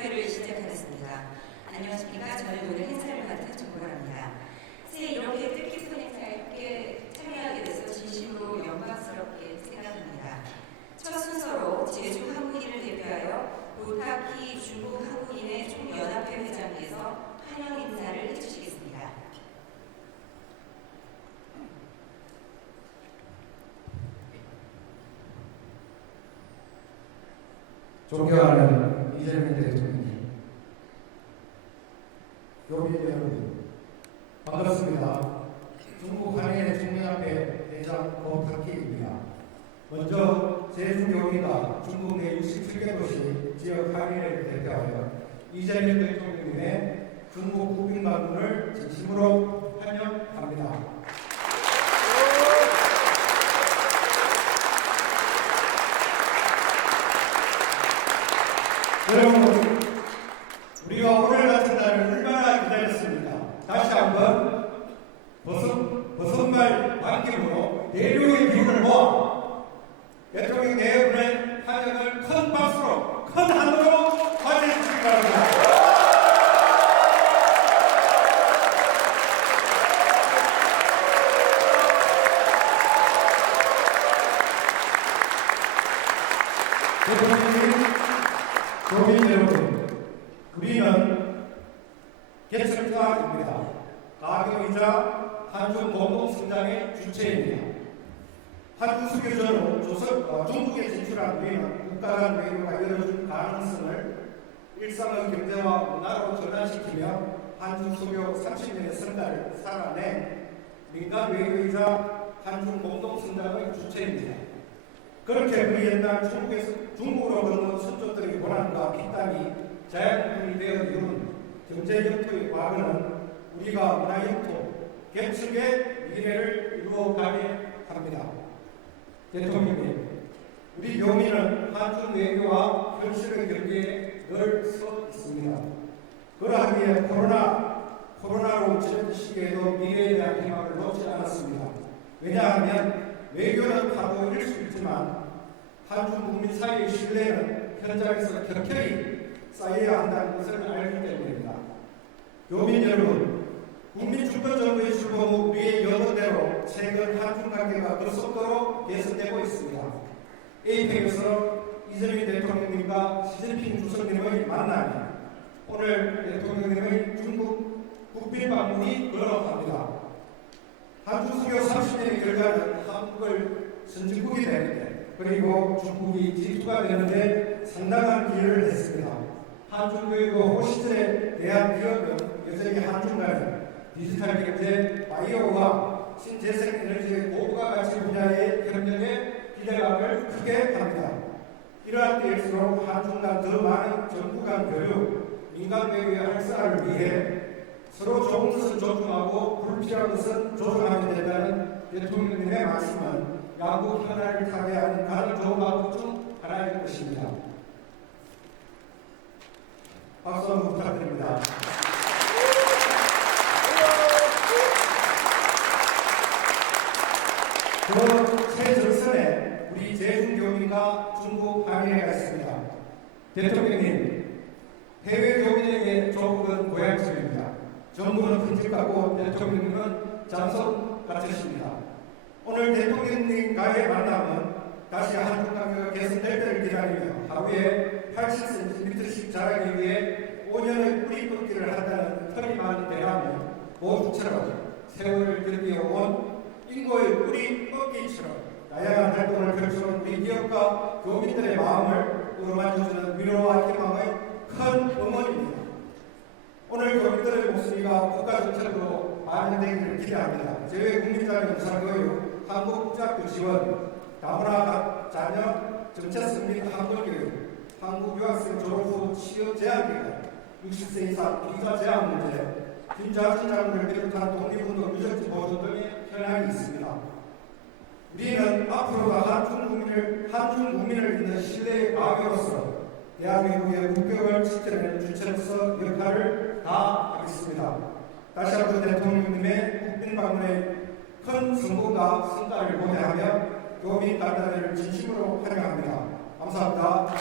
연합회를 시작하겠습니다. 안녕하십니까? 저는 오늘 행사를 맡은 정보랍니다. 새해 이렇게 뜻깊은 행사에 함께 참여하게 돼서 진심으로 영광스럽게 생각합니다. 첫 순서로 제주 한국인을 대표하여 도타키 중국 한국인의 총연합회 회장께서 환영 인사를 해주시겠습니다. 존경하는 이재명 대통령님, 교민 여러분, 반갑습니다. 중국 한인의 총연합회 회장 도타키입니다. 먼저 제주교민과 중국 내 67개 도시 지역 한인을 대표하여 이재명 대통령님의 중국 국빈 방문을 진심으로 환영합니다. 여러분, 우리가 오늘 같은 날을 얼마나 기다렸습니까? 다시 한번 버선말 반기으로 대륙의 기운을 모아 대통령 대회의 환영을 큰 박수로, 큰 한으로 맞이해 주시기 바랍니다. 대통령님, 교민 여러분, 우리는 개척자입니다. 가교이자 한중 공동성장의 주체입니다. 한중 수교 전후 중국에 진출한 우리는 국가 간 외교가 열어준 가능성을 일상의 경제와 문화로 전환시키며 한중 수교 30년의 성과를 살아낸 민간 외교이자 한중 공동성장의 주체입니다. 그렇게 그 옛날 중국으로 건너온 선조들의 고난과 피땀이 자양분이 되어 이룬 경제 영토의 과거는 우리가 문화 영토, 개척의 미래를 이루어가게 합니다. 대통령님, 우리 교민은 한중 외교와 현실의 경계에 늘 서 있습니다. 그러하기에 코로나로 지난 시기에도 미래에 대한 희망을 놓지 않았습니다. 왜냐하면 외교는 하도 잃을 수 있지만 한중 국민 사이의 신뢰는 현장에서 격렬히 쌓여야 한다는 것을 알기 때문입니다. 교민 여러분, 국민주권정부의 출범 후 우리의 여론대로 최근 한중 관계가 급속도로 개선되고 있습니다. APEC에서 이재명 대통령님과 시진핑 주석님의 만남이 오늘 대통령님의 중국 국빈 방문이 거듭합니다. 한중 수교 30년의 결과는 한국을 선진국이 되는데 그리고 중국이 G2가 되는데 상당한 기여를 했습니다. 한중 외교 호시절에 대한 기업은 여전히 한중 간의 디지털 경제, 바이오와 신재생에너지의 고부가 가치 분야의 협력에 기대감을 크게 합니다. 이러한 때일수록 한중 간 더 많은 정부 간 교류, 민간 외교의 활성화를 위해 서로 좋은 것은 존중하고 불필요한 것은 조정하면 된다는 대통령님의 말씀은 양국 현안을 타개하는 가장 좋은 방법 중 하나일 것입니다. 박수 한번 부탁드립니다. 그 최전선에 우리 제주교민과 중국 한인회가 있습니다. 대통령님, 해외 교민에게 조국은 고향집입니다. 정부는 편집하고 대통령님은 장소 같으십니다. 오늘 대통령님과의 만남은 다시 한중 관계가 개선될 때를 기다리며 하루에 80cm씩 자라기 위해 5년의 뿌리 뻗기를 한다는 털이 많은 대남이 모두처럼 세월을 견디어온 인고의 뿌리 뻗기처럼 다양한 활동을 펼쳐온 우리 기업과 교민들의 마음을 어루만져주는 위로와 희망의 큰 응원입니다. 오늘 교민들의 목소리가 국가 정책으로 반영되기를 기대합니다. 재외국민자료 영상교육, 한국국제학교 지원, 다문화 자녀 정체성 및 한국교육, 한국 유학생 졸업 후 취업 제한 기간, 60세 이상 비자 제한 문제, 빈자진자분을 비롯한 독립운동 유적지 보존 등의 현안이 있습니다. 우리는 앞으로도 한중 국민을 잇는 신뢰의 가교로서 대한민국의 국격을 지켜내는 주체로서 역할을 다하겠습니다. 다시 한번 대통령님의 국빈 방문에 큰 성공과 성과를 고대하며 교민 간담회를 진심으로 환영합니다. 감사합니다.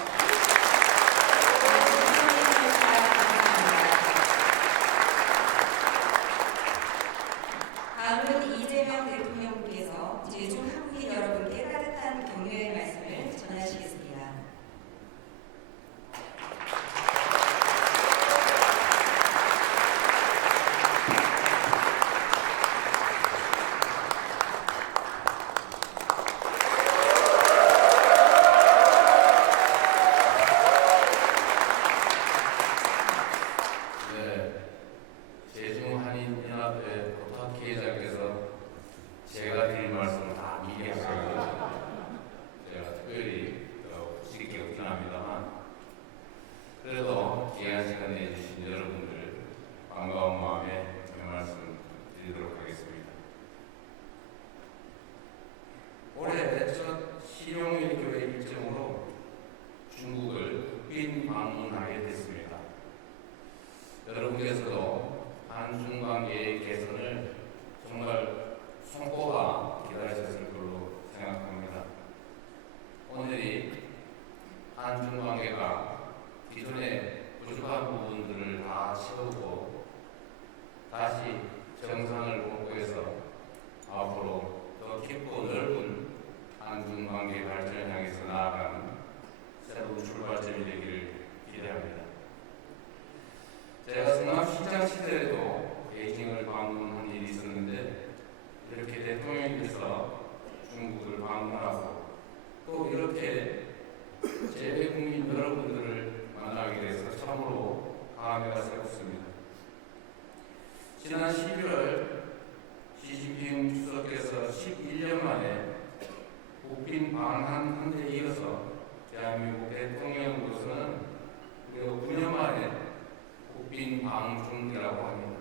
한중관계 발전을 향해서 나아가는 새로운 출발점이 되기를 기대합니다. 제가 성남시장 시절에도 베이징을 방문한 일이 있었는데 이렇게 대통령께서 중국을 방문하고 또 이렇게 재외국민 여러분들을 만나게 돼서 참으로 감회가 새롭습니다. 지난 11월 시진핑 주석께서 11년 만에 국빈 방한 헌재에 이어서 대한민국 대통령으로서는 무려 9년 만에 국빈 방중이라고 합니다.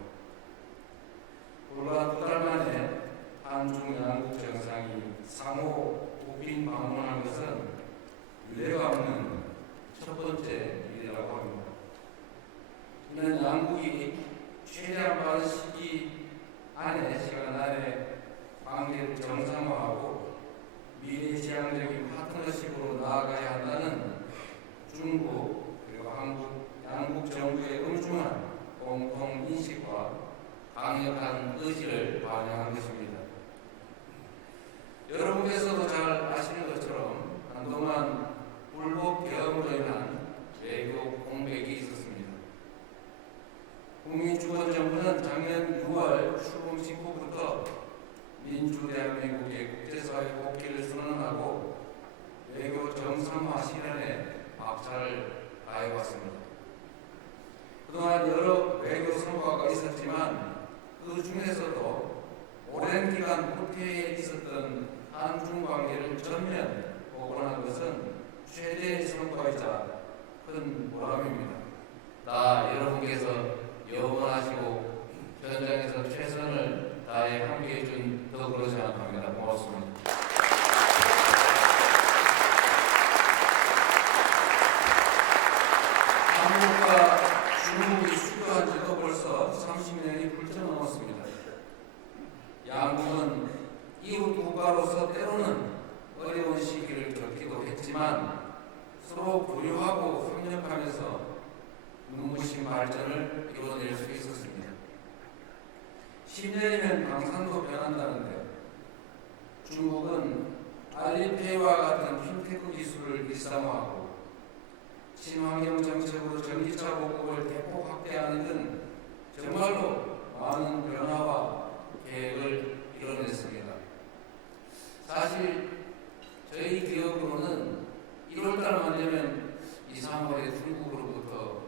불과 2달 만에 한중 양국 정상이 상호 국빈 방문한 것은 유례가 없는 첫 번째 일이라고 합니다. 이는 양국이 최대한 빠른 시간 안에 관계를 정상화하고 미래지향적인 파트너십으로 나아가야 한다는 중국 그리고 한국 양국 정부의 엄중한 공통 인식과 강력한 의지를 반영한 것입니다. 여러분께서도 잘 아시는 것처럼 한동안 불법 개혁으로 인한 외교 공백이 있었습니다. 국민주권정부는 작년 6월 출범 직후부터 민주대한민국의 국제사회 복귀를 선언하고 외교 정상화 실현에 박차를 가해왔습니다. 그동안 여러 외교 성과가 있었지만 그 중에서도 오랜 기간 후퇴해 있었던 한중 관계를 전면 복원한 것은 최대의 성과이자 큰 보람입니다. 나 여러분께서 영원하시고 현장에서 최선을 다해 함께해 준 덕으로 생각합니다. 고맙습니다. 한국과 중국이 수교한 지도 벌써 30년이 훌쩍 넘었습니다. 양국은 이웃 국가로서 때로는 어려운 시기를 겪기도 했지만 서로 교류하고 협력하면서 눈부신 발전을 이뤄낼 수 있었습니다. 10년이면 강산도 변한다는데 중국은 알리페이와 같은 핀테크 기술을 일상화하고 친환경 정책으로 전기차 보급을 대폭 확대하는 등 정말로 많은 변화와 계획을 이뤄냈습니다. 사실 저희 기억으로는 1월달만 되면 2, 3월에 중국으로부터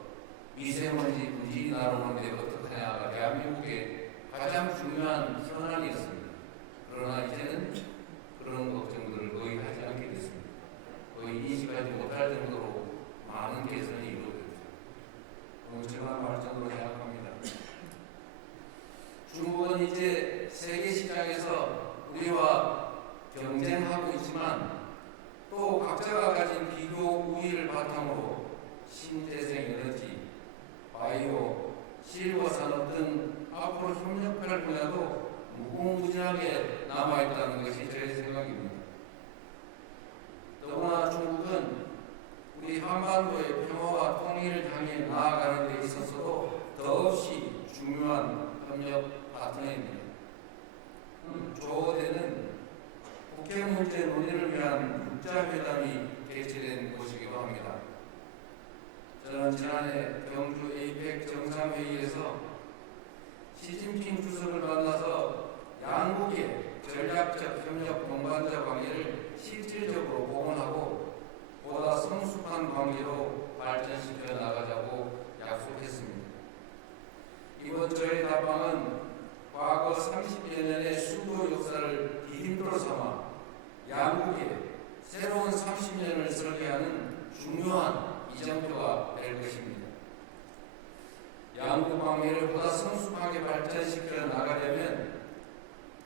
미세먼지 분진이 날아오는데 어떡하냐가 대한민국의 가장 중요한 현안이었습니다. 그러나 이제는 그런 걱정들을 거의 하지 않게 됐습니다. 거의 인식하지 못할 정도로 많은 개선이 이루어졌죠. 엄청난 발전으로 생각합니다. 중국은 이제 세계 시장에서 우리와 경쟁하고 있지만 또 각자가 가진 비교 우위를 바탕으로 신재생 에너지, 바이오, 실버 산업 등 앞으로 협력할 분야도 무궁무진하게 남아있다는 것이 제 생각입니다. 더구나 중국은 우리 한반도의 평화와 통일을 향해 나아가는 데 있어서도 더없이 중요한 협력 파트너입니다. 조어대는 국회 문제 논의를 위한 국자회담이 개최된 곳이기도 합니다. 저는 지난해 경주 에이펙 정상회의에서 시진핑 주석을 만나서 양국의 전략적 협력 동반자 관계를 실질적으로 복원하고 보다 성숙한 관계로 발전시켜 나가자고 약속했습니다. 이번 저의 답방은 과거 30여 년의 수도 역사를 디딤돌 삼아 양국의 새로운 30년을 설계하는 중요한 이정표가 될 것입니다. 양국 관계를 보다 성숙하게 발전시켜 나가려면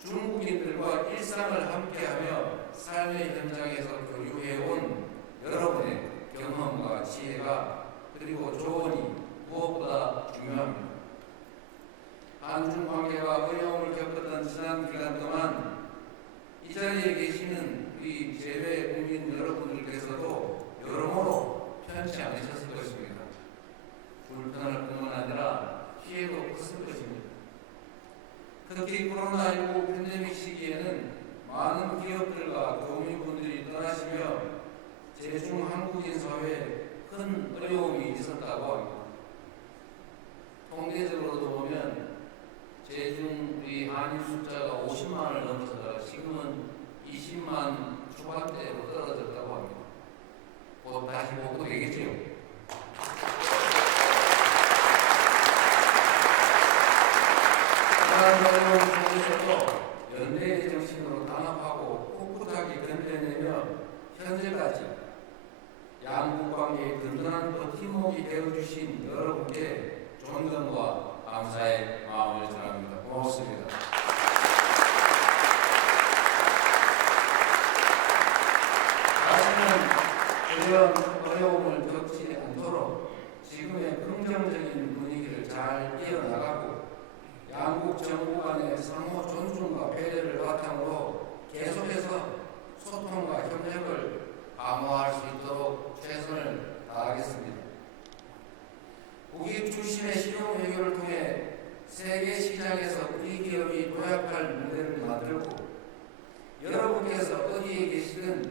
중국인들과 일상을 함께하며 삶의 현장에서 교류해온 여러분의 경험과 지혜가 그리고 조언이 무엇보다 중요합니다. 한중 관계가 어려움을 겪었던 지난 기간 동안 이 자리에 계시는 우리 재외 국민 여러분들께서도 여러모로 편치 않으셨을 것입니다. 불편할 뿐만 아니라 피해도 컸을 것입니다. 특히 코로나19 팬데믹 시기에는 많은 기업들과 교민분들이 떠나시며 제중 한국인 사회에 큰 어려움이 있었다고 합니다. 통계적으로도 보면 제중 우리 한인 숫자가 50만을 넘어서다가 지금은 20만 초반대로 떨어졌다고 합니다. 곧 다시 복구되겠지요. 그러한 어려움 속에서도 연대의 정신으로 단합하고 꿋꿋하게 견뎌내며 현재까지 양국 관계의 든든한 버팀목이 되어주신 여러분께 존경과 감사의 마음을 전합니다. 고맙습니다. 다시는 이런 어려움을 겪지 않도록 지금의 긍정적인 분위기를 잘 이어나가고 양국 정부 간의 상호 존중과 배려를 바탕으로 계속해서 소통과 협력을 강화할 수 있도록 최선을 다하겠습니다. 국익 중심의 실용 해결을 통해 세계 시장에서 우리 기업이 도약할 무대를 만들고 여러분께서 어디에 계시든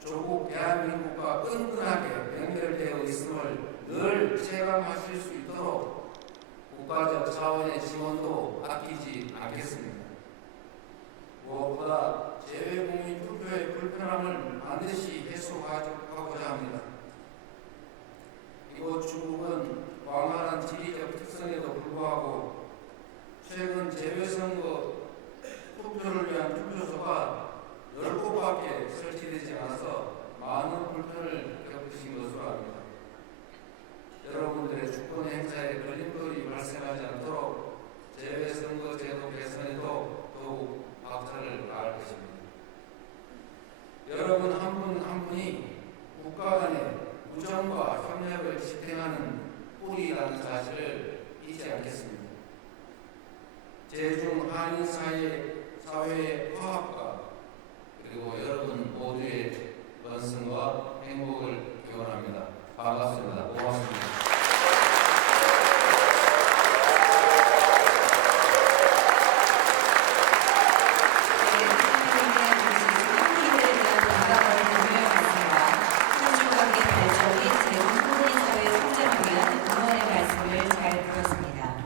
조국 대한민국과 끈끈하게 연결되어 있음을 늘 체감하실 수 있도록 국가적 차원의 지원도 아끼지 않겠습니다. 무엇보다 재외국민 투표의 불편함을 반드시 해소하고자 합니다. 이곳 중국은 광활한 지리적 특성에도 불구하고 최근 재외선거 투표를 위한 투표소가 10곳밖에 설치되지 않아서 많은 불편을 겪으신 것으로 압니다. 여러분들의 주권 행사에 걸림돌이 발생하지 않도록 재외선거 제도 개선에도 더욱 박차를 가할 것입니다. 여러분 한 분 한 분이 국가 간의 우정과 협력을 지탱하는 뿌리라는 사실을 잊지 않겠습니다. 제중 한인 사회의 화합과 그리고 여러분 모두의 번성과 행복을 기원합니다. 반갑습니다. 고맙습니다.